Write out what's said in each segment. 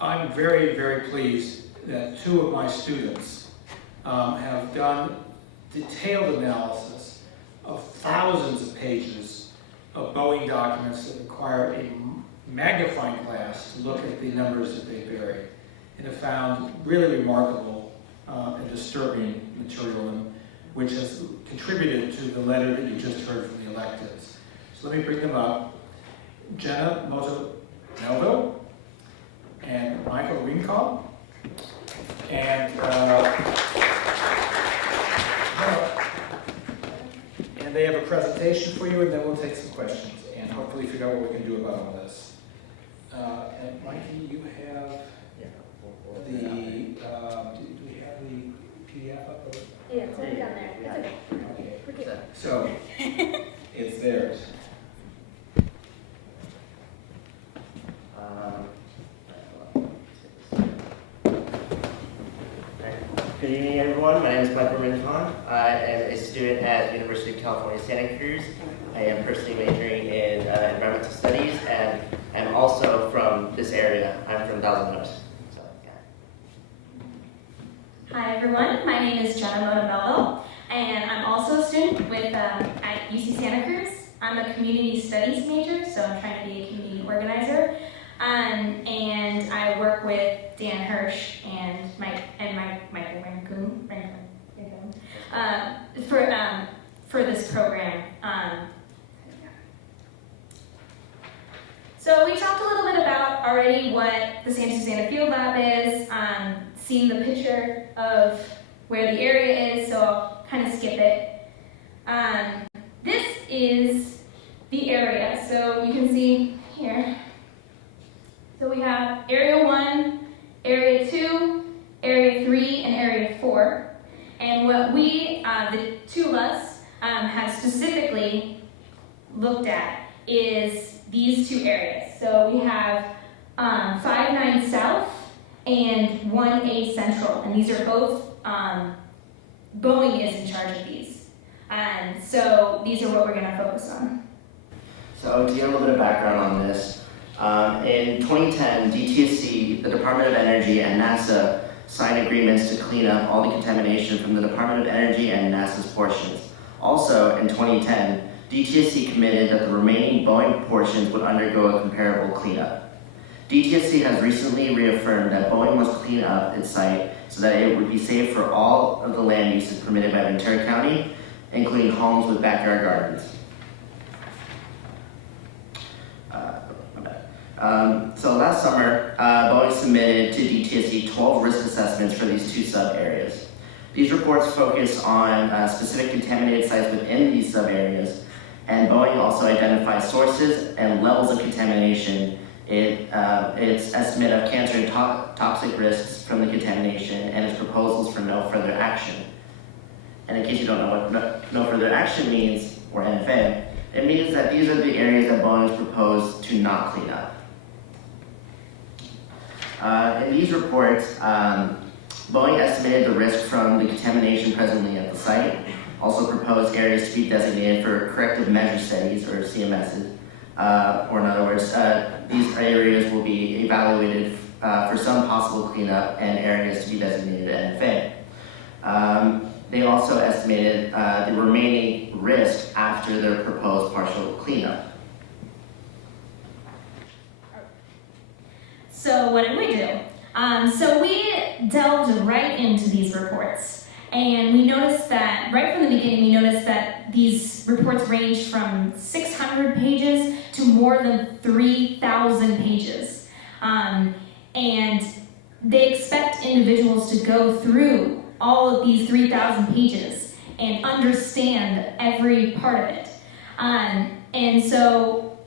I'm very, very pleased that two of my students have done detailed analysis of thousands of pages of Boeing documents that require a magnifying glass to look at the numbers that they vary, and have found really remarkable and disturbing material in them, which has contributed to the letter that you just heard from the electives. So let me bring them up. Jenna Moto-Melville and Michael Rincon. And they have a presentation for you, and then we'll take some questions and hopefully figure out what we can do about all this. And Mikey, you have the, do we have the PDF up there? Yeah, it's right down there. It's okay. Okay. So, it's theirs. Good evening, everyone. My name is Michael Rincon. I am a student at the University of California, Santa Cruz. I am personally majoring in environmental studies, and I'm also from this area. I'm from Thousand Oaks. So, yeah. Hi, everyone. My name is Jenna Moto-Melville, and I'm also a student with at UC Santa Cruz. I'm a community studies major, so I'm trying to be a community organizer. And I work with Dan Hirsch and Michael Rincon for this program. So we talked a little bit about already what the Santa Susana Field Lab is, seeing the picture of where the area is, so I'll kind of skip it. This is the area, so you can see here. So we have Area 1, Area 2, Area 3, and Area 4. And what we, the two of us, have specifically looked at is these two areas. So we have 5-9 South and 1A Central, and these are both, Boeing is in charge of these. And so these are what we're gonna focus on. So to give a little bit of background on this, in 2010, DTSC, the Department of Energy, and NASA signed agreements to clean up all the contamination from the Department of Energy and NASA's portions. Also, in 2010, DTSC committed that the remaining Boeing portions would undergo a comparable cleanup. DTSC has recently reaffirmed that Boeing must clean up its site so that it would be safe for all of the land uses permitted by Ventura County, including homes with backyard gardens. So last summer, Boeing submitted to DTSC 12 risk assessments for these two sub-areas. These reports focus on specific contaminated sites within these sub-areas, and Boeing also identifies sources and levels of contamination, its estimate of cancer and toxic risks from the contamination, and its proposals for no further action. And in case you don't know what no further action means, or NFA, it means that these are the areas that Boeing has proposed to not clean up. In these reports, Boeing estimated the risk from the contamination presently at the site, also proposed areas to be designated for corrective measure studies, or CMSs, or in other words, these areas will be evaluated for some possible cleanup and areas to be designated NFA. They also estimated the remaining risk after their proposed partial cleanup. So what did we do? So we delved right into these reports, and we noticed that right from the beginning, we noticed that these reports range from 600 pages to more than 3,000 pages. And they expect individuals to go through all of these 3,000 pages and understand every part of it. And so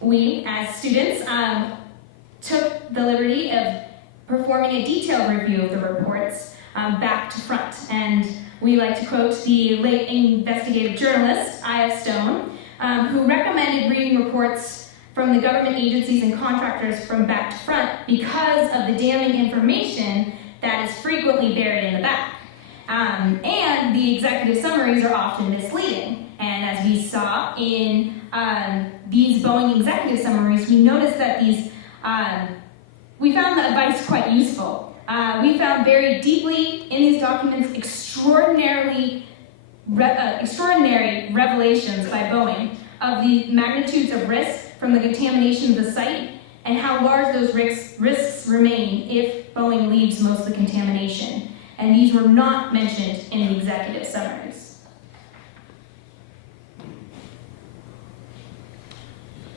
we, as students, took the liberty of performing a detailed review of the reports back to front. And we like to quote the late investigative journalist, I.F. Stone, who recommended reading reports from the government agencies and contractors from back to front because of the damning information that is frequently buried in the back. And the executive summaries are often misleading. And as we saw in these Boeing executive summaries, we noticed that these we found the advice quite useful. We found buried deeply in these documents extraordinary revelations by Boeing of the magnitudes of risk from the contamination of the site and how large those risks remain if Boeing leaves most of the contamination. And these were not mentioned in the executive summaries.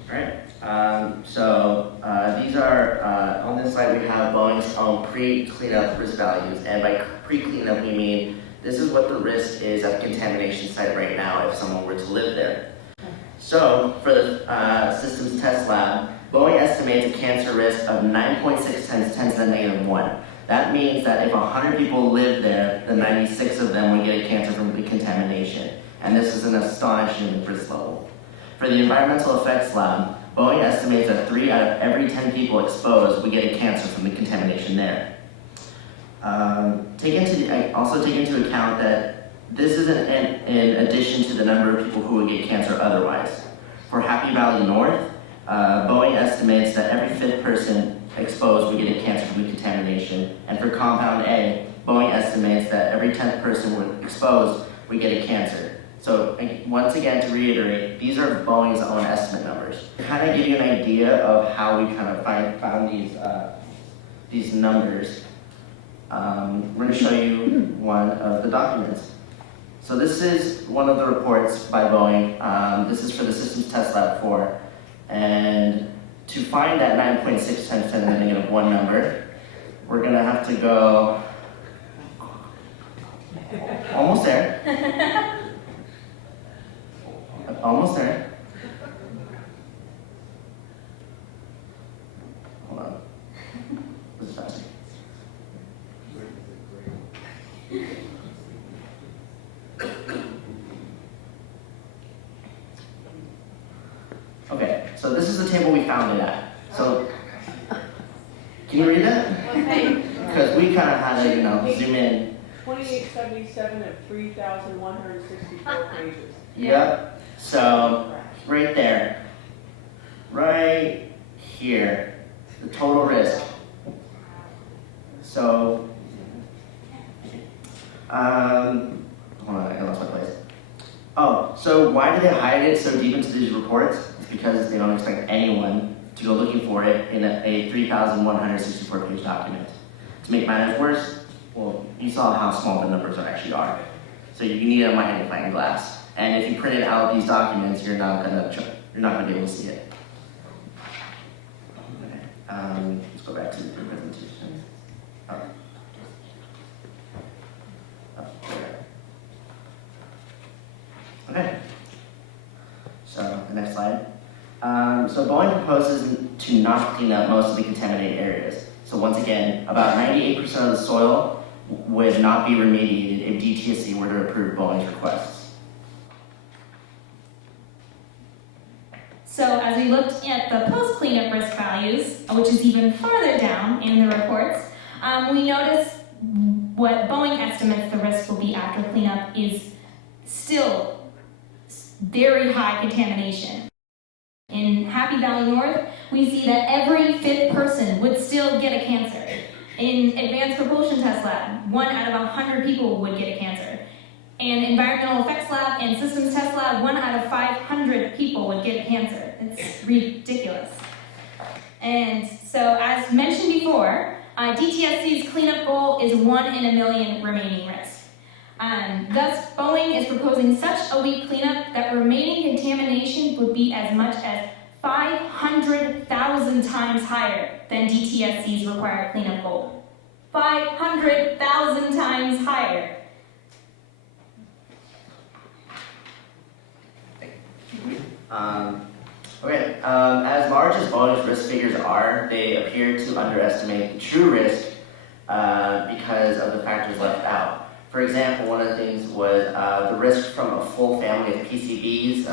All right. These are, on this slide we have Boeing's own pre-cleanup risk values. And by pre-cleanup we mean this is what the risk is at the contamination site right now if someone were to live there. So for the systems test lab, Boeing estimates a cancer risk of 9.6 times 10 to the negative 1. That means that if 100 people live there, then 96 of them would get a cancer from the contamination. And this is an astonishing risk level. For the environmental effects lab, Boeing estimates that 3 out of every 10 people exposed would get a cancer from the contamination there. Also take into account that this is in addition to the number of people who would get cancer otherwise. For Happy Valley North, Boeing estimates that every 5th person exposed would get a cancer from the contamination. And for Compound A, Boeing estimates that every 10th person exposed would get a cancer. So once again, to reiterate, these are Boeing's own estimate numbers. To kind of give you an idea of how we kind of found these numbers, we're going to show you one of the documents. So this is one of the reports by Boeing. This is for the Systems Test Lab 4. And to find that 9.6 times 10 to the negative 1 number, we're going to have to go almost there. Almost there. Hold on. This is faster. Okay, so this is the table we found it at. So, can you read that? Okay. Because we kind of had to, zoom in. 2877 of 3,164 pages. Yep. So, right there, right here, the total risk. So, hold on, I lost my place. Oh, so why do they hide it so deep into these reports? It's because they don't expect anyone to go looking for it in a 3,164 page document. To make matters worse, well, you saw how small the numbers actually are. So you need a magnifying glass. And if you printed out these documents, you're not gonna be able to see it. Okay. Let's go back to the presentation. Okay. So the next slide. So Boeing proposes to not clean up most of the contaminated areas. So once again, about 98% of the soil would not be remediated if DTSC were to approve Boeing's requests. So as we looked at the post-cleanup risk values, which is even farther down in the reports, we noticed what Boeing estimates the risk will be after cleanup is still very high contamination. In Happy Valley North, we see that every 5th person would still get a cancer. In Advanced Propulsion Test Lab, 1 out of 100 people would get a cancer. And Environmental Effects Lab and Systems Test Lab, 1 out of 500 people would get cancer. It's ridiculous. And so, as mentioned before, DTSC's cleanup goal is 1 in a million remaining risk. Thus, Boeing is proposing such a weak cleanup that remaining contamination would be as much as 500,000 times higher than DTSC's required cleanup goal. 500,000 times higher. As large as Boeing's risk figures are, they appear to underestimate the true risk because of the factors left out. For example, one of the things was the risk from a full family of PCBs,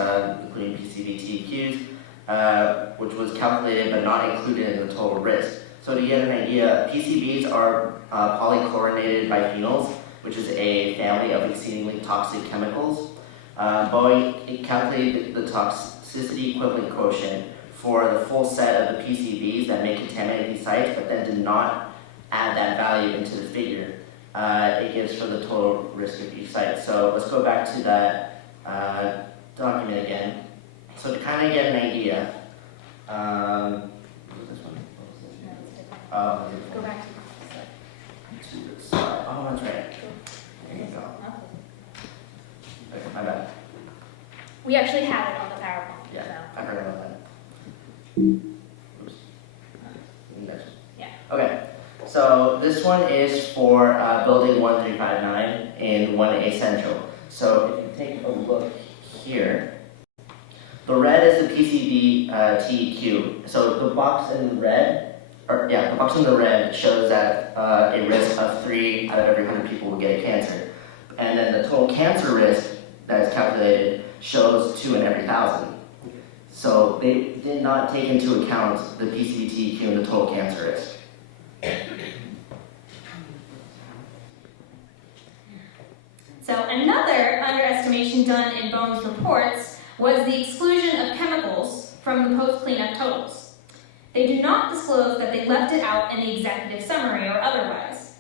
including PCB-TQs, which was calculated but not included in the total risk. So to get an idea, PCBs are polychlorinated biphenyls, which is a family of exceedingly toxic chemicals. Boeing calculated the toxicity equivalent quotient for the full set of the PCBs that may contaminate these sites, but then did not add that value into the figure it gives for the total risk of each site. So let's go back to that document again. So to kind of get an idea, what was this one? What was this? Go back To the side. Oh, that's right. There you go. Okay, my bad. We actually have it on the PowerPoint. Yeah, So. I forgot about that. Oops. Next. Yeah. Okay, so this one is for building 1359 in 1A Central. So if you take a look here, the red is the PCB TEQ. So the box in red, the box in the red shows that a risk of 3 out of every 100 people will get a cancer. And then the total cancer risk that is calculated shows 2 in every 1,000. So they did not take into account the PCB TEQ and the total cancer risk. So another underestimation done in Boeing's reports was the exclusion of chemicals from the post-cleanup totals. They do not disclose that they left it out in the executive summary or otherwise.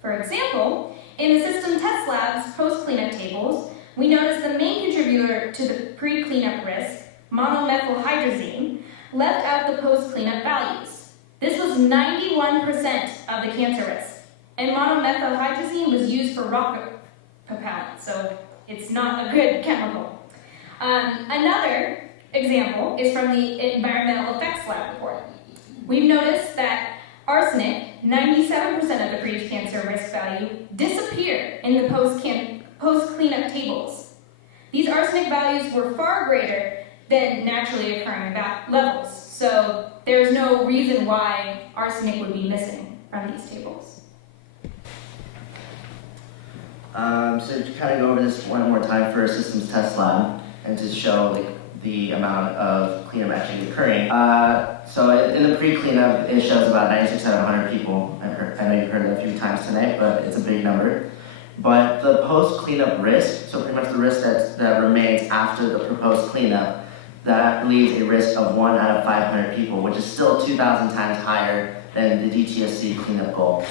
For example, in the system test lab's post-cleanup tables, we noticed the main contributor to the pre-cleanup risk, monomethylhydrazine, left out the post-cleanup values. This was 91% of the cancer risk. And monomethylhydrazine was used for rocket propellant, so it's not a good chemical. Another example is from the Environmental Effects Lab report. We've noticed that arsenic, 97% of the pre-cancer risk value, disappeared in the post-cleanup tables. These arsenic values were far greater than naturally occurring levels, so there's no reason why arsenic would be missing from these tables. So to kind of go over this one more time for a systems test lab and to show the amount of cleanup actually occurring. So in the pre-cleanup, it shows about 96 out of 100 people. I know you've heard it a few times tonight, but it's a big number. But the post-cleanup risk, so pretty much the risk that remains after the proposed cleanup, that leaves a risk of 1 out of 500 people, which is still 2,000 times higher than the DTSC cleanup goal.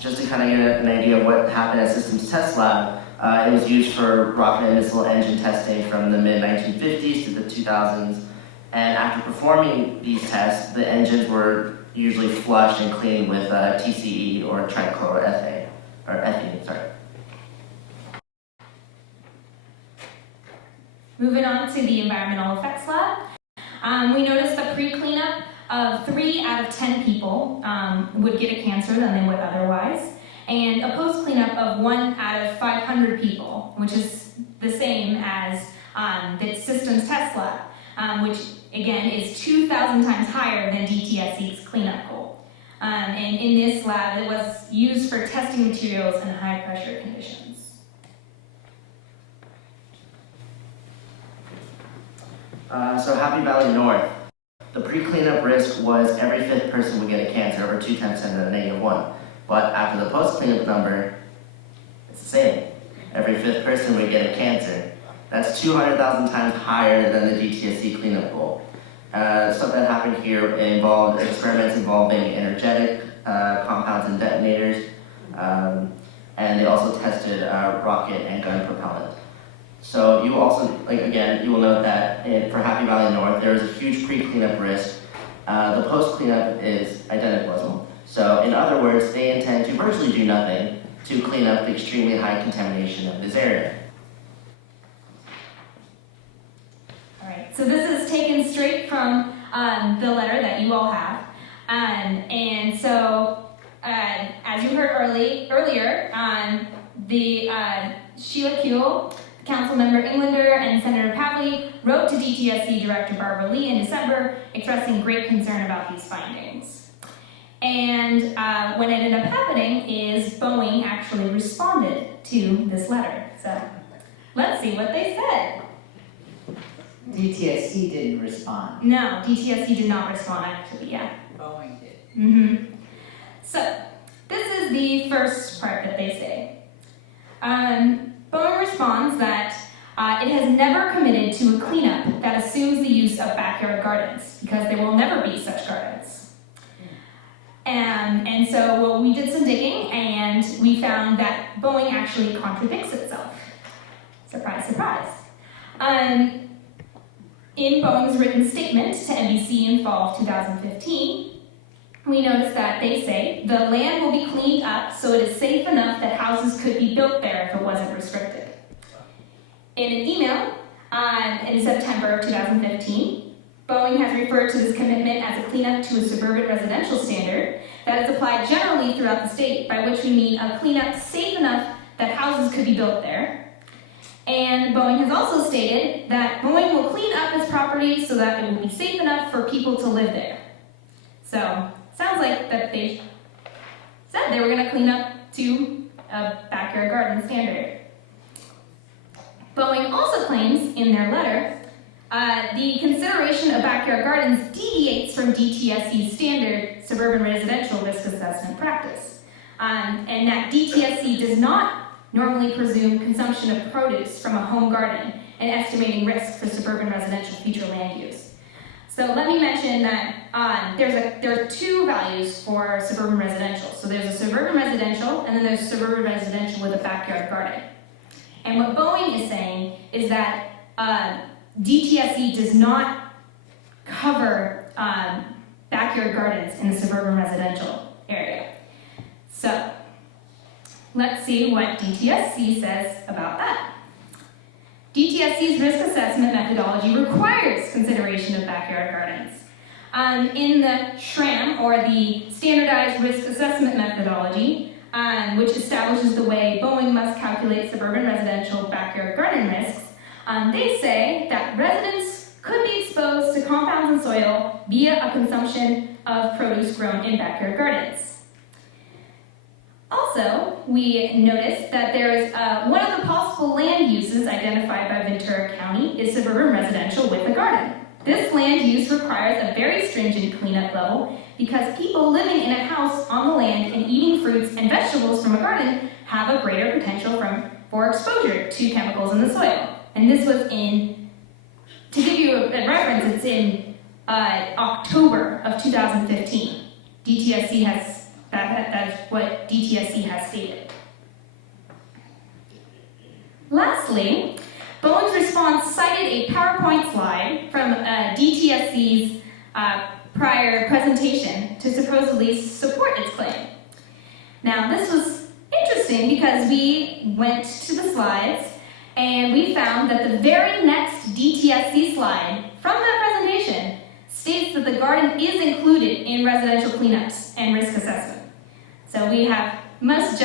Just to kind of get an idea of what happened at Systems Test Lab, it was used for rocket and missile engine testing from the mid-1950s to the 2000s. And after performing these tests, the engines were usually flushed and cleaned with TCE or trichloroethane, or ethene, sorry. Moving on to the Environmental Effects Lab, we noticed that pre-cleanup of 3 out of 10 people would get a cancer than they would otherwise, and a post-cleanup of 1 out of 500 people, which is the same as the Systems Test Lab, which again is 2,000 times higher than DTSC's cleanup goal. And in this lab, it was used for testing materials in high-pressure conditions. So Happy Valley North. The pre-cleanup risk was every 5th person would get a cancer, or 2 times 10 to the -1. But after the post-cleanup number, it's the same. Every 5th person would get a cancer. That's 200,000 times higher than the DTSC cleanup goal. Stuff that happened here involved experiments involving energetic compounds and detonators, and they also tested rocket and gun propellant. So you also, you will note that for Happy Valley North, there is a huge pre-cleanup risk. The post-cleanup is identical as well. So in other words, they intend to virtually do nothing to clean up the extremely high contamination of this area. All right, so this is taken straight from the letter that you all have. And so, as you heard earlier, the Sheila Kuehl, Councilmember Englander, and Senator Pavley wrote to DTSC Director Barbara Lee in December expressing great concern about these findings. And what ended up happening is Boeing actually responded to this letter. So let's see what they said. DTSC didn't respond. No, DTSC did not respond actually, yeah. Boeing did. So, this is the first part that they say. Boeing responds that it has never committed to a cleanup that assumes the use of backyard gardens, because there will never be such gardens. And so well, we did some digging, and we found that Boeing actually contradicts itself. Surprise, surprise. In Boeing's written statement to NBC in fall of 2015, we noticed that they say the land will be cleaned up so it is safe enough that houses could be built there if it wasn't restricted. In an email in September of 2015, Boeing has referred to this commitment as a cleanup to a suburban residential standard that is applied generally throughout the state, by which we mean a cleanup safe enough that houses could be built there. And Boeing has also stated that Boeing will clean up its property so that it will be safe enough for people to live there. So, sounds like that they said they were going to clean up to a backyard garden standard. Boeing also claims in their letter the consideration of backyard gardens deviates from DTSC's standard suburban residential risk assessment practice, and that DTSC does not normally presume consumption of produce from a home garden and estimating risk for suburban residential future land use. So let me mention that there are two values for suburban residential. So there's a suburban residential, and then there's suburban residential with a backyard garden. And what Boeing is saying is that DTSC does not cover backyard gardens in the suburban residential area. So let's see what DTSC says about that. DTSC's risk assessment methodology requires consideration of backyard gardens. In the SRAM, or the Standardized Risk Assessment Methodology, which establishes the way Boeing must calculate suburban residential backyard garden risks, they say that residents could be exposed to compounds in soil via a consumption of produce grown in backyard gardens. Also, we noticed that there is one of the possible land uses identified by Ventura County is suburban residential with a garden. This land use requires a very stringent cleanup level because people living in a house on the land and eating fruits and vegetables from a garden have a greater potential for exposure to chemicals in the soil. And this was to give you a reference, it's in October of 2015. DTSC has That's what DTSC has stated. Lastly, Boeing's response cited a PowerPoint slide from DTSC's prior presentation to supposedly support its claim. Now, this was interesting because we went to the slides and we found that the very next DTSC slide from that presentation states that the garden is included in residential cleanups and risk assessment. So we have most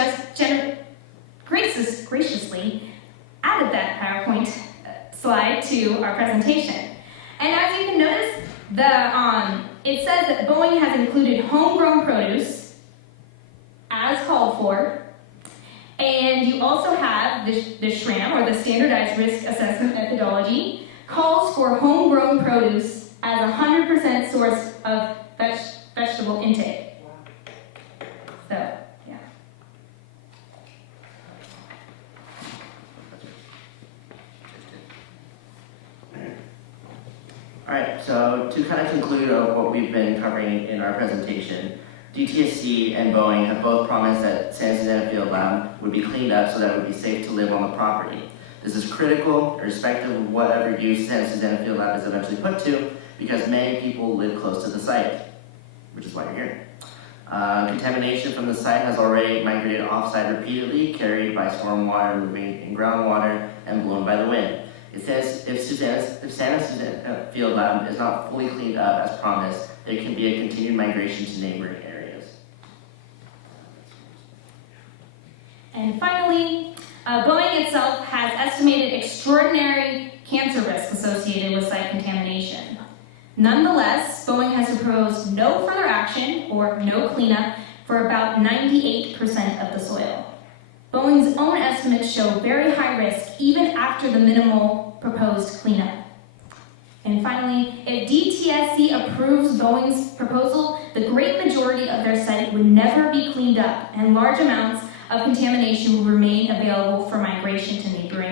graciously added that PowerPoint slide to our presentation. And as you can notice, it says that Boeing has included homegrown produce as called for, and you also have the SRAM, or the Standardized Risk Assessment Methodology, calls for homegrown produce as 100% source of vegetable intake. So, yeah. Alright, so to kind of conclude of what we've been covering in our presentation, DTSC and Boeing have both promised that San Susanna Field Lab would be cleaned up so that it would be safe to live on the property. This is critical, irrespective of whatever use San Susanna Field Lab is eventually put to, because many people live close to the site, which is why you're here. Contamination from the site has already migrated off-site repeatedly, carried by stormwater moving in groundwater and blown by the wind. It says if Santa Susanna Field Lab is not fully cleaned up as promised, there can be a continued migration to neighboring areas. And finally, Boeing itself has estimated extraordinary cancer risk associated with site contamination. Nonetheless, Boeing has proposed no further action or no cleanup for about 98% of the soil. Boeing's own estimates show very high risk even after the minimal proposed cleanup. And finally, if DTSC approves Boeing's proposal, the great majority of their site would never be cleaned up, and large amounts of contamination will remain available for migration to neighboring